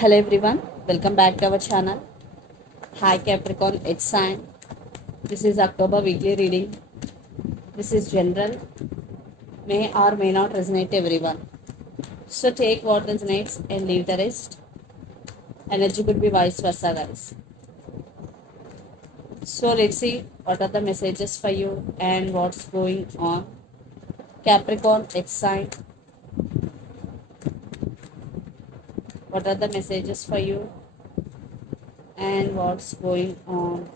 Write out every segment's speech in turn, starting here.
Hello everyone, welcome back to our channel. Hi Capricorn, it's sign. This is October weekly reading. This is general, may or may not resonate everyone. So take what resonates and leave the rest. Energy could be vice versa, guys. So let's see what are the messages for you and what's going on. Capricorn, it's sign. What are the messages for you and what's going on?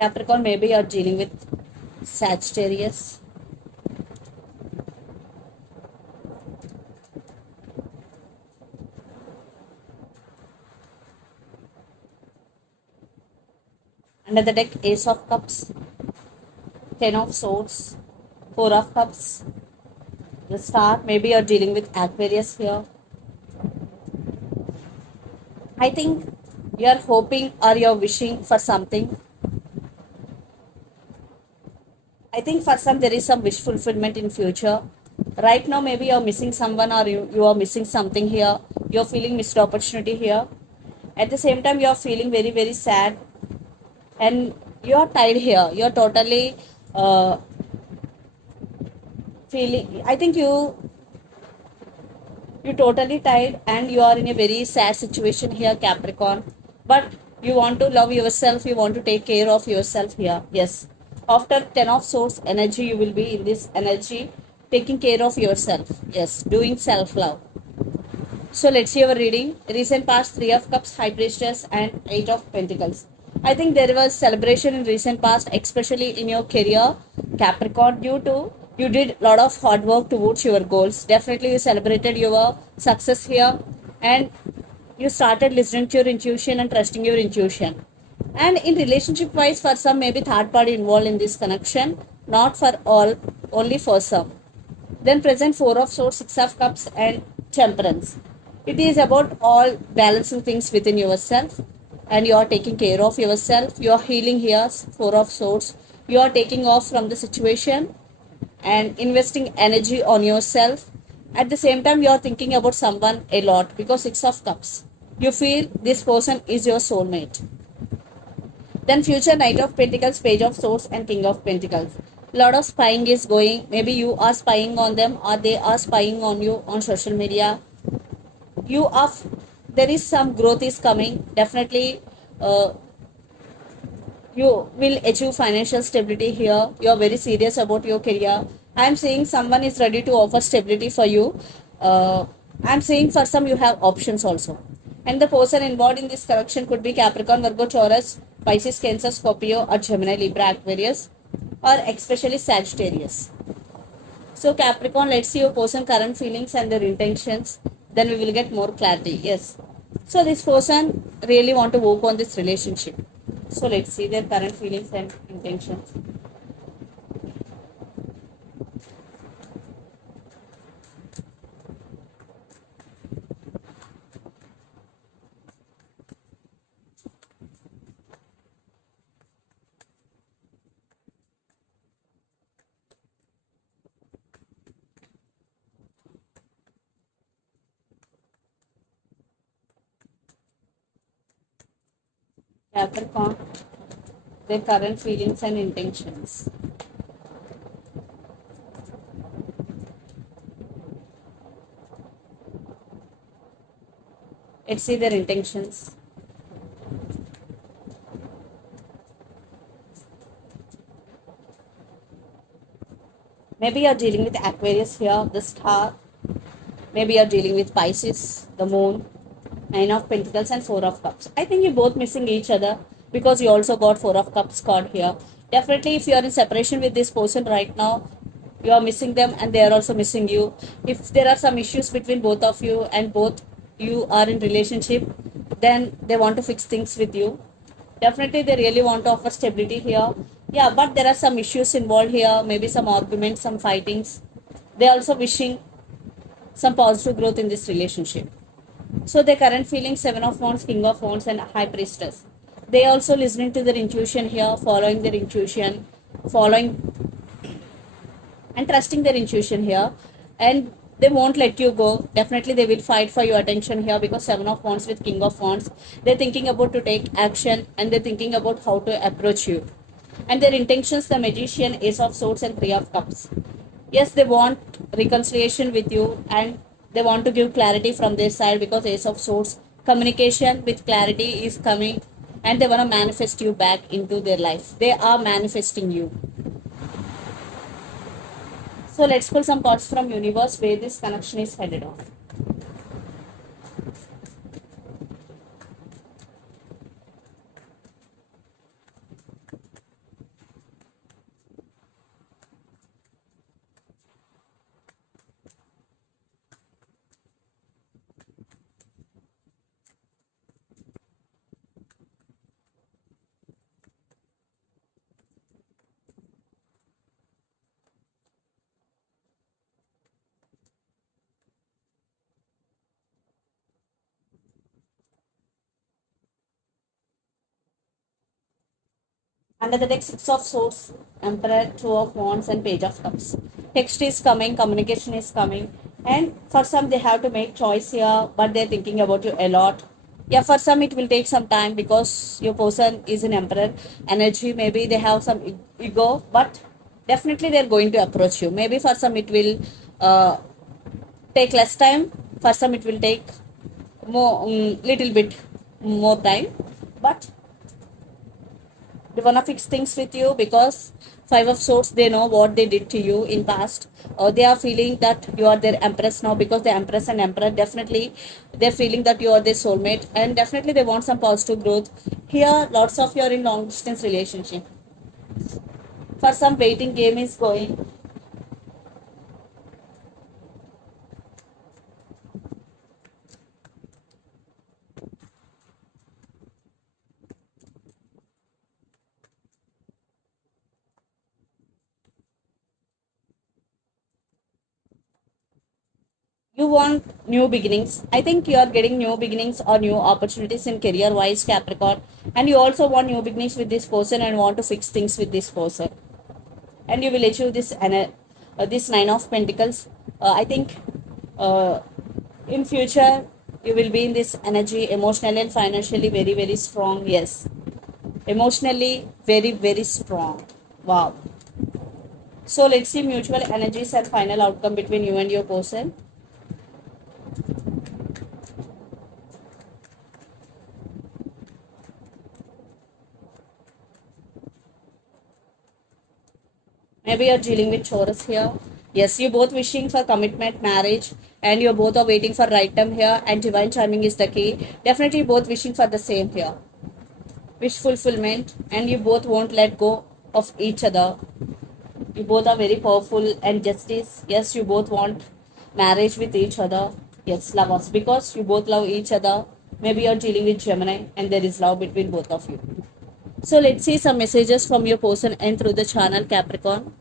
Capricorn, maybe you're dealing with Sagittarius. Under the deck, Ace of Cups, Ten of Swords, Four of Cups, the Star. Maybe you're dealing with Aquarius here. I think you're hoping or you're wishing for something. I think for some there is some wish fulfillment in future. Right now maybe you're missing someone or you are missing something here. You're feeling missed opportunity here. At the same time you're feeling very very sad and you're tired here. You're totally feeling, I think you totally tired and you are in a very sad situation here, Capricorn. But you want to love yourself, you want to take care of yourself here. Yes, after 10 of swords energy, you will be in this energy taking care of yourself. Yes, doing self love. So let's see our reading. Recent past, 3 of cups, high priestess and 8 of pentacles. I think there was celebration in recent past, especially in your career, Capricorn, due to you did a lot of hard work towards your goals. Definitely you celebrated your success here and you started listening to your intuition and trusting your intuition. And in relationship wise, for some maybe third party involved in this connection, not for all, only for some. Then present 4 of swords, 6 of cups and temperance. It is about all balancing things within yourself and you are taking care of yourself. You are healing here, 4 of swords. You are taking off from the situation and investing energy on yourself. At the same time, you are thinking about someone a lot because 6 of cups. You feel this person is your soulmate. Then future knight of pentacles, page of swords and king of pentacles. Lot of spying is going. Maybe you are spying on them or they are spying on you on social media. You are, there is some growth is coming. Definitely you will achieve financial stability here. You are very serious about your career. I am saying someone is ready to offer stability for you. I am saying for some you have options also. And the person involved in this correction could be Capricorn, Virgo, Taurus, Pisces, Cancer, Scorpio or Gemini, Libra, Aquarius or especially Sagittarius. So Capricorn, let's see your person current feelings and their intentions. Then we will get more clarity. Yes. So this person really want to work on this relationship. So let's see their current feelings and intentions. Capricorn, their current feelings and intentions. Let's see their intentions. Maybe you're dealing with Aquarius here, the star. Maybe you're dealing with Pisces, the moon, 9 of pentacles and 4 of cups. I think you're both missing each other because you also got 4 of cups card here. Definitely if you are in separation with this person right now, you are missing them and they are also missing you. If there are some issues between both of you and both you are in relationship, then they want to fix things with you. Definitely they really want to offer stability here. Yeah, but there are some issues involved here, maybe some arguments, some fightings. They also wishing some positive growth in this relationship. So their current feelings, Seven of Wands, King of Wands, and High Priestess. They also listening to their intuition here, following their intuition, following and trusting their intuition here, and they won't let you go. Definitely they will fight for your attention here, because Seven of Wands with King of Wands, they're thinking about to take action, and they're thinking about how to approach you. And their intentions, the Magician, Ace of Swords, and Three of Cups. Yes, they want reconciliation with you, and they want to give clarity from their side, because Ace of Swords, communication with clarity is coming, and they want to manifest you back into their life. They are manifesting you. So let's pull some cards from universe where this connection is headed on. Under the deck, Six of Swords, Emperor, Two of Wands, and Page of Cups. Text is coming, communication is coming, and for some they have to make choice here, but they're thinking about you a lot. Yeah, for some it will take some time, because your person is an Emperor energy. Maybe they have some ego, but definitely they're going to approach you. Maybe for some it will take less time. For some it will take more, little bit more time, but they wanna fix things with you, because Five of Swords, they know what they did to you in past. They are feeling that you are their empress now, because the empress and emperor, definitely they're feeling that you are their soulmate, and definitely they want some positive growth here. Lots of you are in long distance relationship. For some, waiting game is going. You want new beginnings. I think you are getting new beginnings or new opportunities in career wise, Capricorn. And you also want new beginnings with this person, and want to fix things with this person, and you will achieve this, and this Nine of Pentacles. I think uh, in future you will be in this energy, emotionally and financially very very strong. Yes, emotionally very very strong. Wow. So let's see mutual energies and final outcome between you and your person. Maybe you're dealing with Taurus here. Yes, you both wishing for commitment, marriage, and you both are waiting for right time here, and divine timing is the key. Definitely both wishing for the same here. Wish fulfillment, and you both won't let go of each other. You both are very powerful, and justice. Yes, you both want marriage with each other. Yes, lovers, because you both love each other. Maybe you're dealing with Gemini, and there is love between both of you. So let's see some messages from your person and through the channel, Capricorn.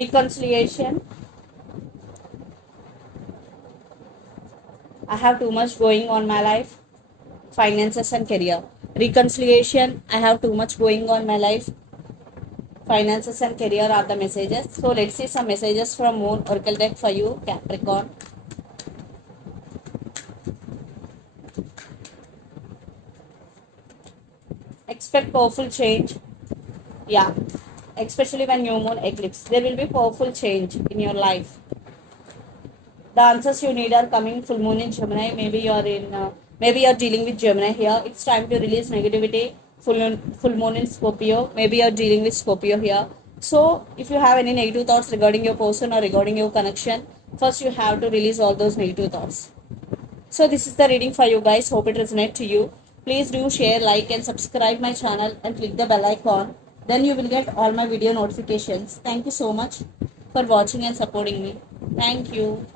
Reconciliation. I have too much going on my life. Finances and career. Reconciliation. I have too much going on my life. Finances and career are the messages. So let's see some messages from Moon Oracle deck for you, Capricorn. Expect powerful change. Yeah, especially when new moon eclipse, there will be powerful change in your life. The answers you need are coming. Full moon in Gemini. Maybe you're dealing with Gemini here. It's time to release negativity. Full moon in Scorpio. Maybe you're dealing with Scorpio here. So, if you have any negative thoughts regarding your person or regarding your connection, first you have to release all those negative thoughts. So, this is the reading for you guys. Hope it resonates to you. Please do share, like, and subscribe my channel and click the bell icon. Then you will get all my video notifications. Thank you so much for watching and supporting me. Thank you.